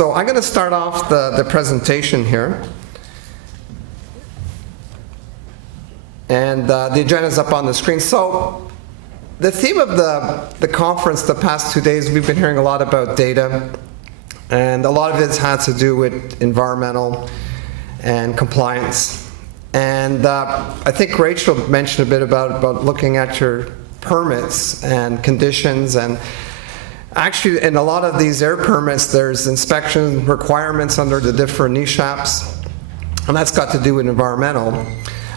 So I'm going to start off the presentation here. And the agenda is up on the screen. So the theme of the conference the past 2 days, we've been hearing a lot about data. And a lot of it had to do with environmental and compliance. And I think Rachel mentioned a bit about looking at your permits and conditions. And actually, in a lot of these air permits, there's inspection requirements under the different NESHAPs, and that's got to do with environmental.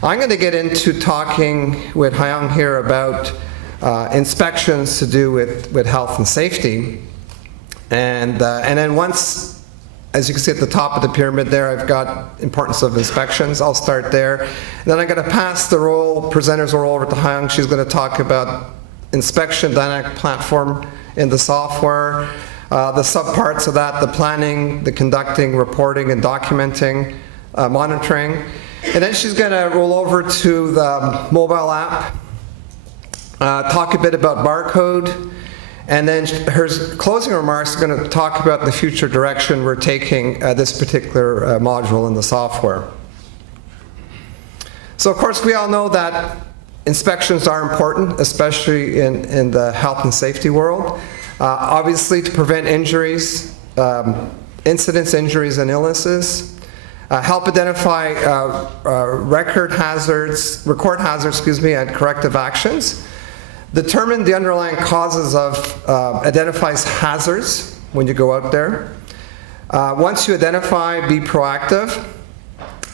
I'm going to get into talking with Hyung here about inspections to do with health and safety. And then once, as you can see at the top of the pyramid there, I've got importance of inspections. I'll start there. And then I'm going to pass the presenter's role over to Hyung. She's going to talk about inspection dynamic platform in the software, the subparts of that, the planning, the conducting, reporting, and documenting, monitoring. And then she's going to roll over to the mobile app, talk a bit about Barcode, and then her closing remarks are going to talk about the future direction we're taking this particular module in the software. So of course we all know that inspections are important, especially in the health and safety world. Obviously to prevent injuries, incidents, injuries, and illnesses. Help identify record hazards, and corrective actions. Determine the underlying causes of, identifies hazards when you go out there. Once you identify, be proactive.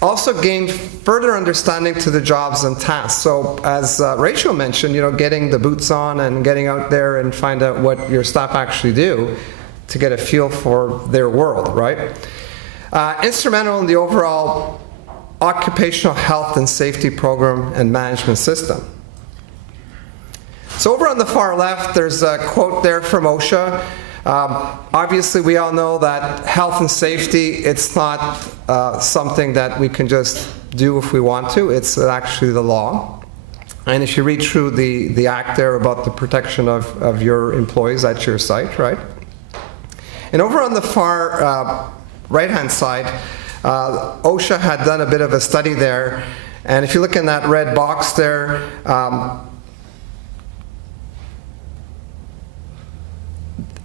Also gain further understanding to the jobs and tasks. So as Rachel mentioned, getting the boots on and getting out there and find out what your staff actually do to get a feel for their world, right? Instrumental in the overall occupational health and safety program and management system. So over on the far left, there's a quote there from OSHA. Obviously, we all know that health and safety, it's not something that we can just do if we want to. It's actually the law. And if you read through the act there about the protection of your employees at your site, right? And over on the far right-hand side, OSHA had done a bit of a study there. And if you look in that red box there,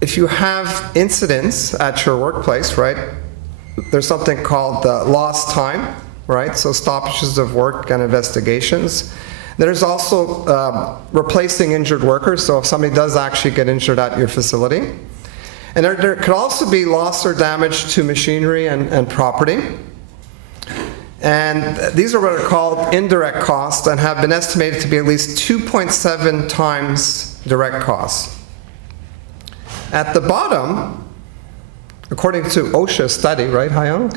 if you have incidents at your workplace, right, there's something called lost time, right, so stoppages of work and investigations. There's also replacing injured workers, so if somebody does actually get injured at your facility. And there could also be loss or damage to machinery and property. And these are what are called indirect costs and have been estimated to be at least 2.7 times direct costs. At the bottom, according to OSHA study, right, Hyung?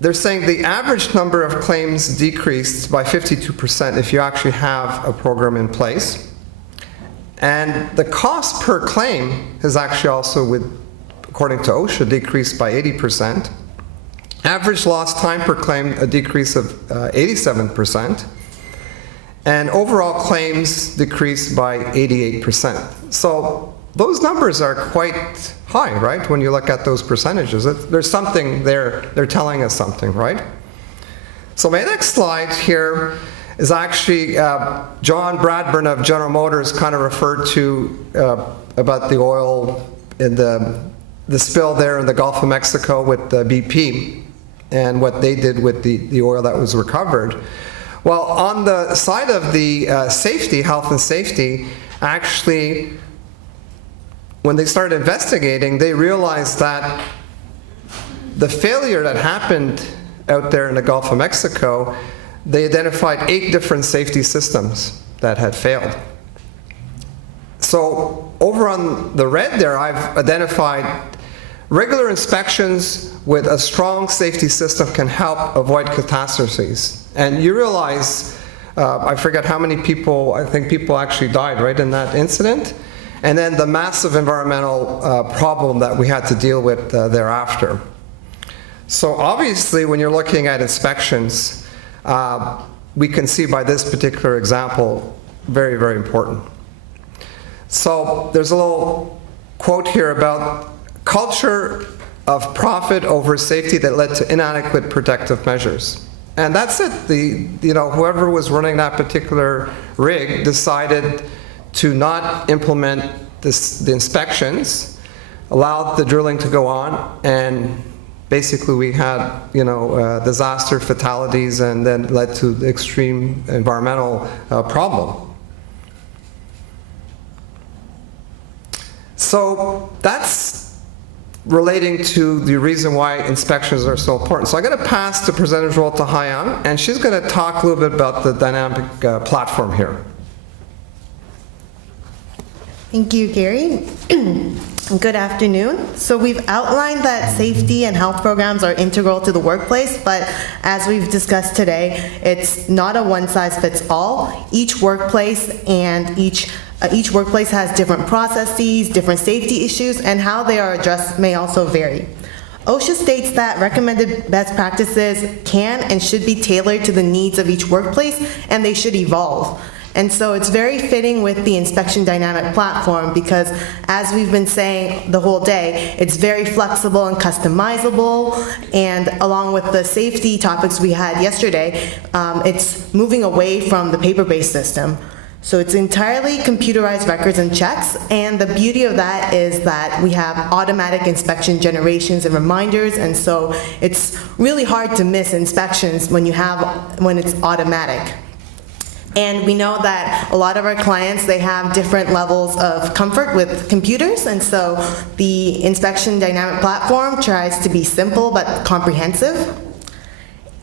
They're saying the average number of claims decreased by 52% if you actually have a program in place. And the cost per claim has actually also, according to OSHA, decreased by 80%. Average lost time per claim, a decrease of 87%. And overall claims decreased by 88%. So those numbers are quite high, right, when you look at those percentages. There's something there, they're telling us something, right? So my next slide here is actually John Bradburn of General Motors kind of referred to about the oil in the spill there in the Gulf of Mexico with the BP and what they did with the oil that was recovered. Well, on the side of the safety, health and safety, actually, when they started investigating, they realized that the failure that happened out there in the Gulf of Mexico, they identified 8 different safety systems that had failed. So over on the red there, I've identified regular inspections with a strong safety system can help avoid catastrophes. And you realize, I forget how many people, I think people actually died, right, in that incident. And then the massive environmental problem that we had to deal with thereafter. So obviously, when you're looking at inspections, we can see by this particular example, very, very important. So there's a little quote here about culture of profit over safety that led to inadequate protective measures. And that's it. Whoever was running that particular rig decided to not implement the inspections, allowed the drilling to go on, and basically we had, disaster, fatalities, and then led to the extreme environmental problem. So that's relating to the reason why inspections are so important. So I'm going to pass the presenter's role to Haiyang, and she's going to talk a little bit about the dynamic platform here. Thank you, Gary. Good afternoon. So we've outlined that safety and health programs are integral to the workplace, but as we've discussed today, it's not a one-size-fits-all. Each workplace has different processes, different safety issues, and how they are addressed may also vary. OSHA states that recommended best practices can and should be tailored to the needs of each workplace, and they should evolve. And so it's very fitting with the inspection dynamic platform because, as we've been saying the whole day, it's very flexible and customizable, and along with the safety topics we had yesterday, it's moving away from the paper-based system. So it's entirely computerized records and checks, and the beauty of that is that we have automatic inspection generations and reminders, and so it's really hard to miss inspections when it's automatic. And we know that a lot of our clients, they have different levels of comfort with computers, and so the inspection dynamic platform tries to be simple but comprehensive.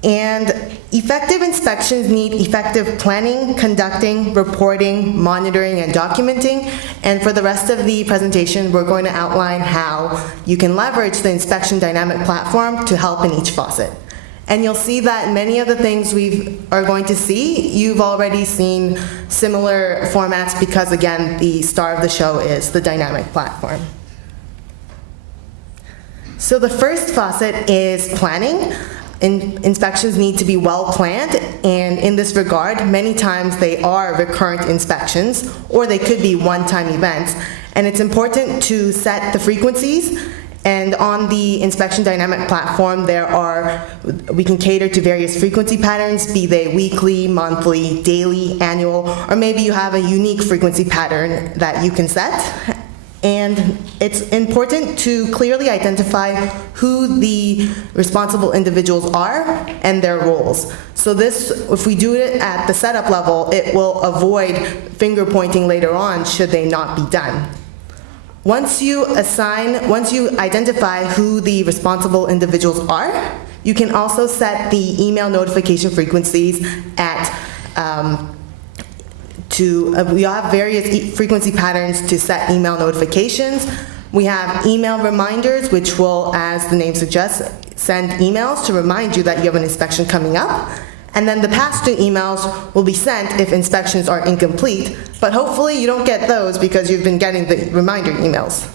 And effective inspections need effective planning, conducting, reporting, monitoring, and documenting. And for the rest of the presentation, we're going to outline how you can leverage the inspection dynamic platform to help in each faucet. And you'll see that many of the things we are going to see, you've already seen similar formats because, again, the star of the show is the dynamic platform. So the first faucet is planning. Inspections need to be well planned, and in this regard, many times they are recurrent inspections, or they could be one-time events. And it's important to set the frequencies. And on the inspection dynamic platform, we can cater to various frequency patterns, be they weekly, monthly, daily, annual, or maybe you have a unique frequency pattern that you can set. And it's important to clearly identify who the responsible individuals are and their roles. So if we do it at the setup level, it will avoid finger pointing later on should they not be done. Once you identify who the responsible individuals are, you can also set the email notification frequencies at we have various frequency patterns to set email notifications. We have email reminders, which will, as the name suggests, send emails to remind you that you have an inspection coming up. And then the past due emails will be sent if inspections are incomplete, but hopefully you don't get those because you've been getting the reminder emails.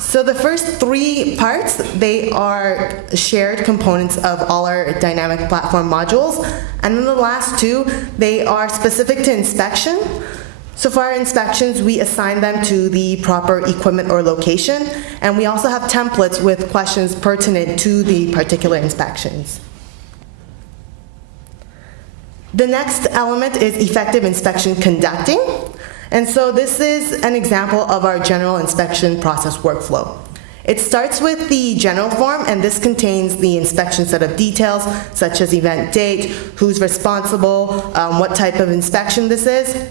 So the first three parts, they are shared components of all our dynamic platform modules, and then the last two, they are specific to inspection. So for our inspections, we assign them to the proper equipment or location, and we also have templates with questions pertinent to the particular inspections. The next element is effective inspection conducting. And so this is an example of our general inspection process workflow. It starts with the general form, and this contains the inspection set of details, such as event date, who's responsible, what type of inspection this is.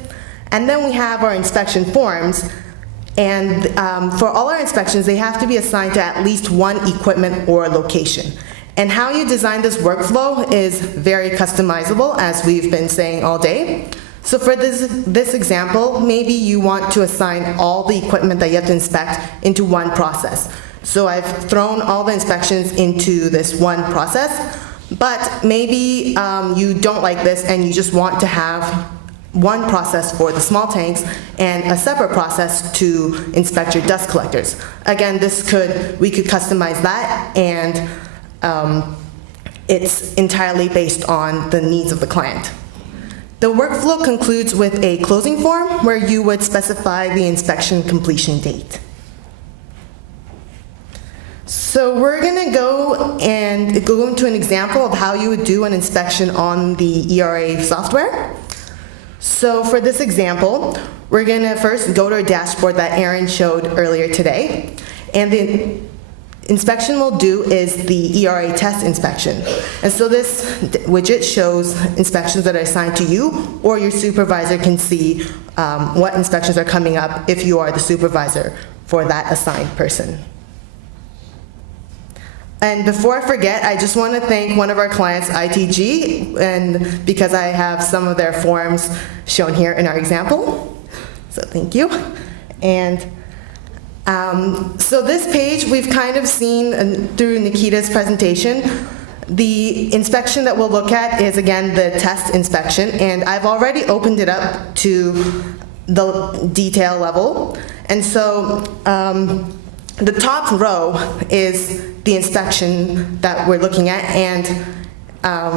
And then we have our inspection forms, and for all our inspections, they have to be assigned to at least one equipment or location. And how you design this workflow is very customizable, as we've been saying all day. So for this example, maybe you want to assign all the equipment that you have to inspect into one process. So I've thrown all the inspections into this one process, but maybe you don't like this and you just want to have one process for the small tanks and a separate process to inspect your dust collectors. Again, we could customize that, and it's entirely based on the needs of the client. The workflow concludes with a closing form where you would specify the inspection completion date. So we're going to go into an example of how you would do an inspection on the ERA software. So for this example, we're going to first go to a dashboard that Aaron showed earlier today. And the inspection we'll do is the ERA test inspection. And so this widget shows inspections that are assigned to you, or your supervisor can see what inspections are coming up if you are the supervisor for that assigned person. And before I forget, I just want to thank one of our clients, ITG, and because I have some of their forms shown here in our example. So thank you. And so this page we've kind of seen through Nikita's presentation. The inspection that we'll look at is, again, the test inspection, and I've already opened it up to the detail level. And so the top row is the inspection that we're looking at, and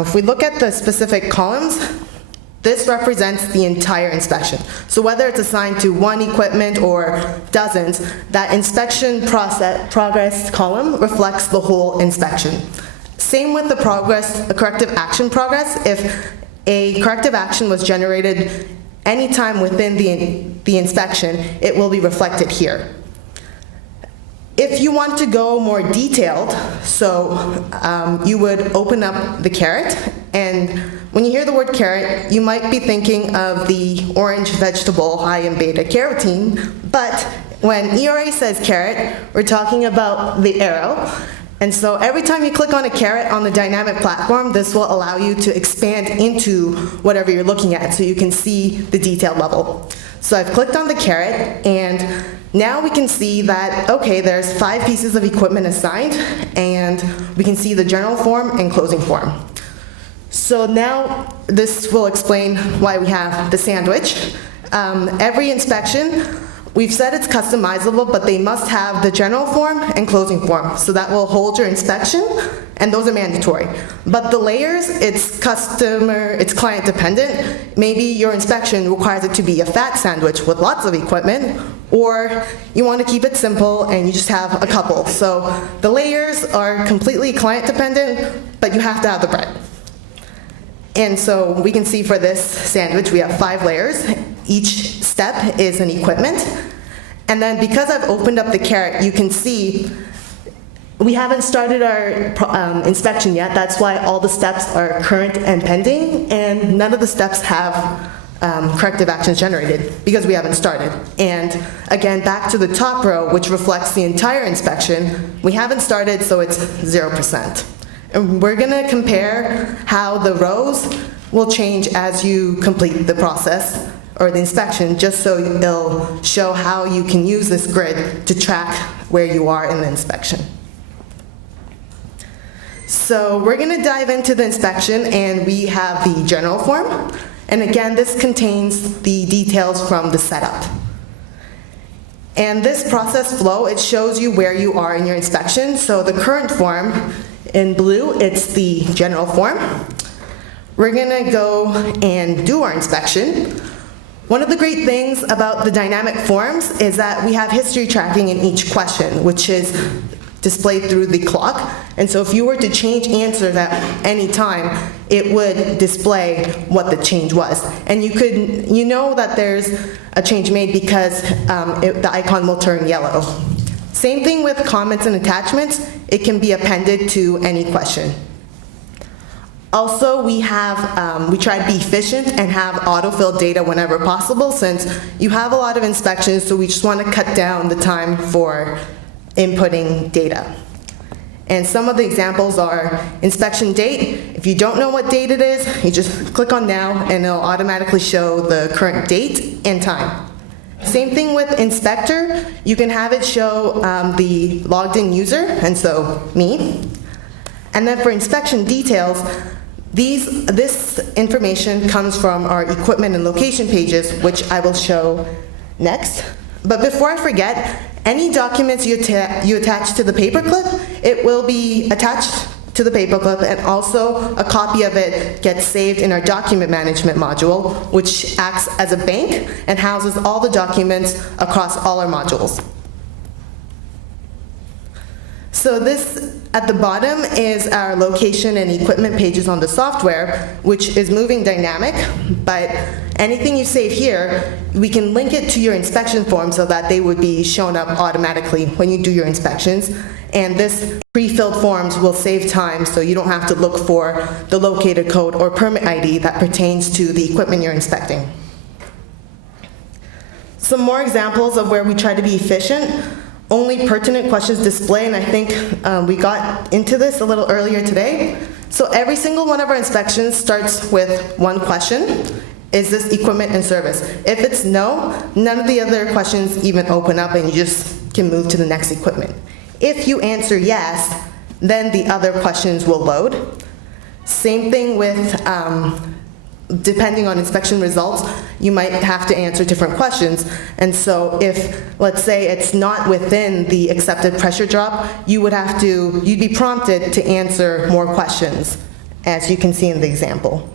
if we look at the specific columns, this represents the entire inspection. So whether it's assigned to one equipment or dozens, that inspection progress column reflects the whole inspection. Same with the corrective action progress. If a corrective action was generated anytime within the inspection, it will be reflected here. If you want to go more detailed, so you would open up the carrot, and when you hear the word carrot, you might be thinking of the orange vegetable high in beta carotene, but when ERA says carrot, we're talking about the arrow. And so every time you click on a carrot on the dynamic platform, this will allow you to expand into whatever you're looking at, so you can see the detail level. So I've clicked on the carrot, and now we can see that, okay, there's 5 pieces of equipment assigned, and we can see the general form and closing form. So now this will explain why we have the sandwich. Every inspection, we've said it's customizable, but they must have the general form and closing form. So that will hold your inspection, and those are mandatory. But the layers, it's client dependent. Maybe your inspection requires it to be a fat sandwich with lots of equipment, or you want to keep it simple and you just have a couple. So the layers are completely client dependent, but you have to have the bread. And so we can see for this sandwich, we have 5 layers. Each step is an equipment. And then because I've opened up the carrot, you can see we haven't started our inspection yet. That's why all the steps are current and pending, and none of the steps have corrective actions generated because we haven't started. And again, back to the top row, which reflects the entire inspection, we haven't started, so it's 0%. And we're going to compare how the rows will change as you complete the process or the inspection, just so it'll show how you can use this grid to track where you are in the inspection. So we're going to dive into the inspection, and we have the general form. And again, this contains the details from the setup. And this process flow, it shows you where you are in your inspection. So the current form, in blue, it's the general form. We're going to go and do our inspection. One of the great things about the dynamic forms is that we have history tracking in each question, which is displayed through the clock. And so if you were to change answers at any time, it would display what the change was. And you know that there's a change made because the icon will turn yellow. Same thing with comments and attachments. It can be appended to any question. Also, we try to be efficient and have autofill data whenever possible, since you have a lot of inspections, so we just want to cut down the time for inputting data. And some of the examples are inspection date. If you don't know what date it is, you just click on now, and it'll automatically show the current date and time. Same thing with inspector. You can have it show the logged in user, and so me. And then for inspection details, this information comes from our equipment and location pages, which I will show next. But before I forget, any documents you attach to the paperclip, it will be attached to the paperclip, and also a copy of it gets saved in our document management module, which acts as a bank and houses all the documents across all our modules. So this at the bottom is our location and equipment pages on the software, which is moving dynamic, but anything you save here, we can link it to your inspection form so that they would be shown up automatically when you do your inspections. And this pre-filled forms will save time so you don't have to look for the locator code or permit ID that pertains to the equipment you're inspecting. Some more examples of where we try to be efficient. Only pertinent questions display, and I think we got into this a little earlier today. So every single one of our inspections starts with one question. Is this equipment in service? If it's no, none of the other questions even open up and you just can move to the next equipment. If you answer yes, then the other questions will load. Same thing with depending on inspection results, you might have to answer different questions. And so if, let's say, it's not within the accepted pressure drop, you'd be prompted to answer more questions, as you can see in the example.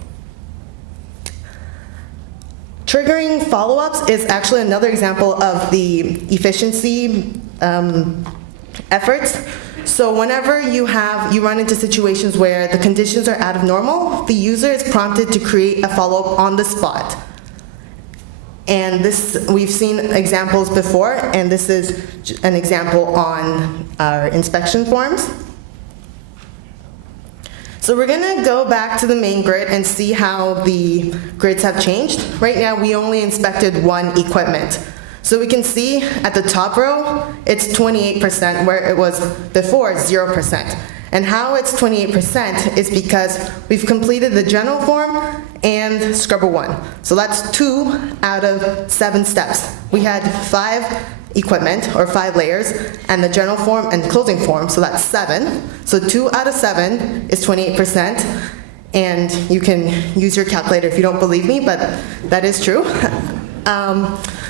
Triggering follow-ups is actually another example of the efficiency efforts. So whenever you run into situations where the conditions are out of normal, the user is prompted to create a follow-up on the spot. And this, we've seen examples before, and this is an example on our inspection forms. So we're gonna go back to the main grid and see how the grids have changed. Right now, we only inspected one equipment. So we can see at the top row, it's 28%, where it was before 0%. And how it's 28% is because we've completed the general form and scrubber 1. So that's 2 out of 7 steps. We had 5 equipment, or 5 layers, and the general form and closing form, so that's 7. So 2 out of 7 is 28%. And you can use your calculator if you don't believe me, but that is true.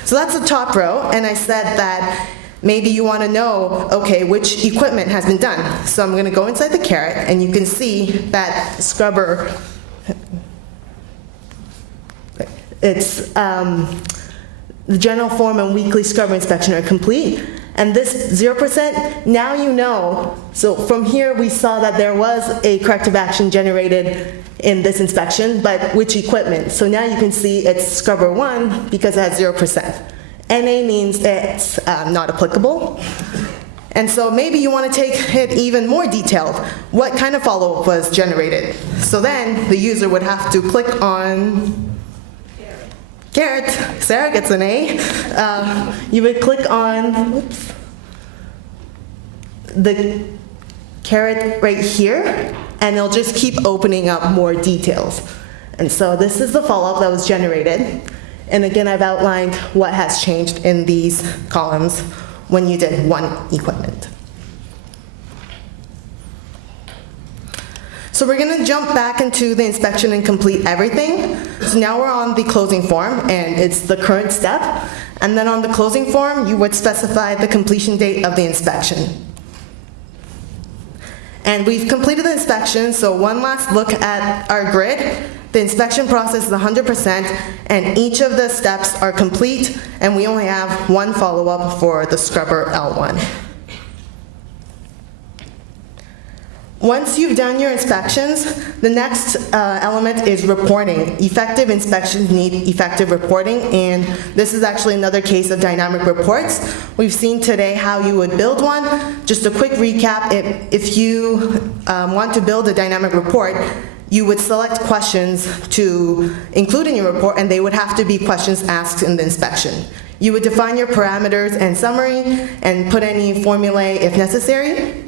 So that's the top row, and I said that maybe you want to know, okay, which equipment has been done. So I'm going to go inside the caret, and you can see that scrubber, it's the general form and weekly scrubber inspection are complete. And this 0%, now you know. So from here, we saw that there was a corrective action generated in this inspection, but which equipment? So now you can see it's scrubber 1 because it has 0%. NA means it's not applicable. And so maybe you want to take it even more detailed. What kind of follow-up was generated? So then the user would have to click on caret. Sarah gets an A. You would click on the caret right here, and it'll just keep opening up more details. And so this is the follow-up that was generated. And again, I've outlined what has changed in these columns when you did one equipment. So we're going to jump back into the inspection and complete everything. So now we're on the closing form, and it's the current step. And then on the closing form, you would specify the completion date of the inspection. And we've completed the inspection, so one last look at our grid. The inspection process is 100%, and each of the steps are complete, and we only have one follow-up for the scrubber L1. Once you've done your inspections, the next element is reporting. Effective inspections need effective reporting, and this is actually another case of dynamic reports. We've seen today how you would build one. Just a quick recap, if you want to build a dynamic report, you would select questions to include in your report, and they would have to be questions asked in the inspection. You would define your parameters and summary, and put any formulae if necessary.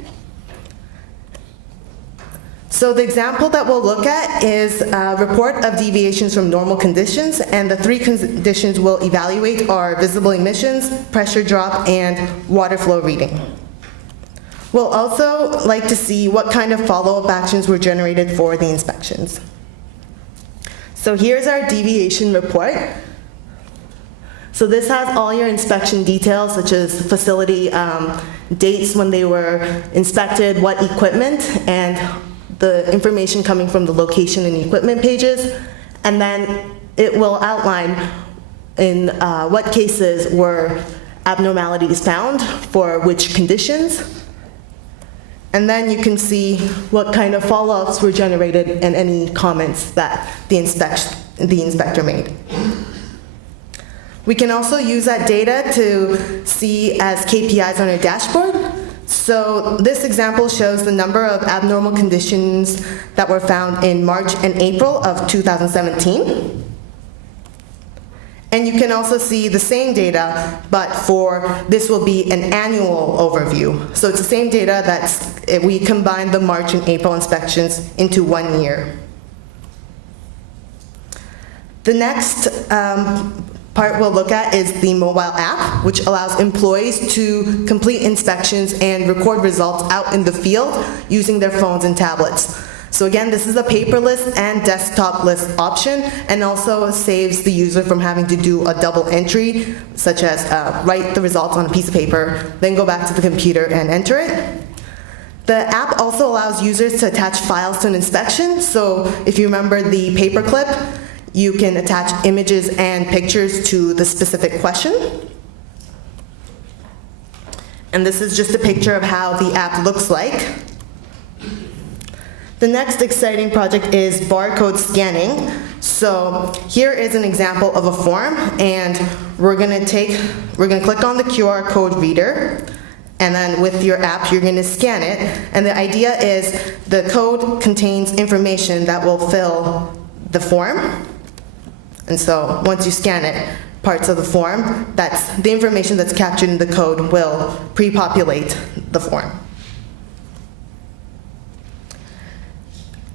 So the example that we'll look at is a report of deviations from normal conditions, and the 3 conditions we'll evaluate are visible emissions, pressure drop, and water flow reading. We'll also like to see what kind of follow-up actions were generated for the inspections. So here's our deviation report. So this has all your inspection details, such as facility dates when they were inspected, what equipment, and the information coming from the location and equipment pages. And then it will outline in what cases were abnormalities found for which conditions. And then you can see what kind of follow-ups were generated and any comments that the inspector made. We can also use that data to see as KPIs on our dashboard. So this example shows the number of abnormal conditions that were found in March and April of 2017. And you can also see the same data, but this will be an annual overview. So it's the same data we combine the March and April inspections into 1 year. The next part we'll look at is the mobile app, which allows employees to complete inspections and record results out in the field using their phones and tablets. So again, this is a paperless and desktop-less option, and also saves the user from having to do a double entry, such as write the results on a piece of paper, then go back to the computer and enter it. The app also allows users to attach files to an inspection. So if you remember the paperclip, you can attach images and pictures to the specific question. And this is just a picture of how the app looks like. The next exciting project is barcode scanning. So here is an example of a form, and we're gonna click on the QR code reader, and then with your app, you're gonna scan it. And the idea is the code contains information that will fill the form. And so once you scan it, parts of the form, that's the information that's captured in the code will pre-populate the form.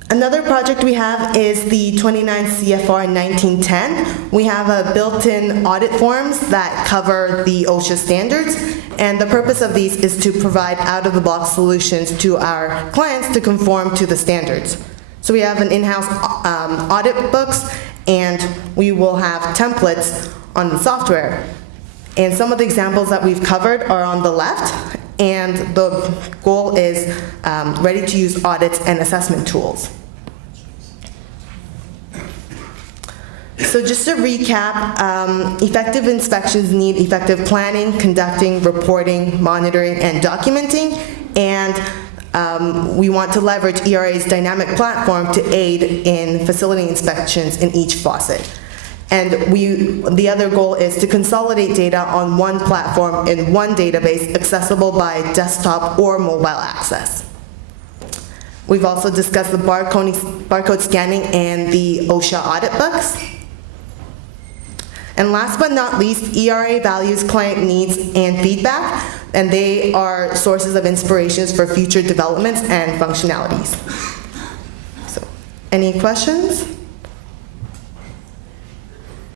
Another project we have is the 29 CFR 1910. We have a built-in audit forms that cover the OSHA standards, and the purpose of these is to provide out-of-the-box solutions to our clients to conform to the standards. So we have an in-house audit books, and we will have templates on the software. And some of the examples that we've covered are on the left, and the goal is ready-to-use audits and assessment tools. So just to recap, effective inspections need effective planning, conducting, reporting, monitoring, and documenting, and we want to leverage ERA's dynamic platform to aid in facility inspections in each faucet. And the other goal is to consolidate data on one platform in one database accessible by desktop or mobile access. We've also discussed the barcode scanning and the OSHA audit books. And last but not least, ERA values client needs and feedback, and they are sources of inspirations for future developments and functionalities. So, any questions?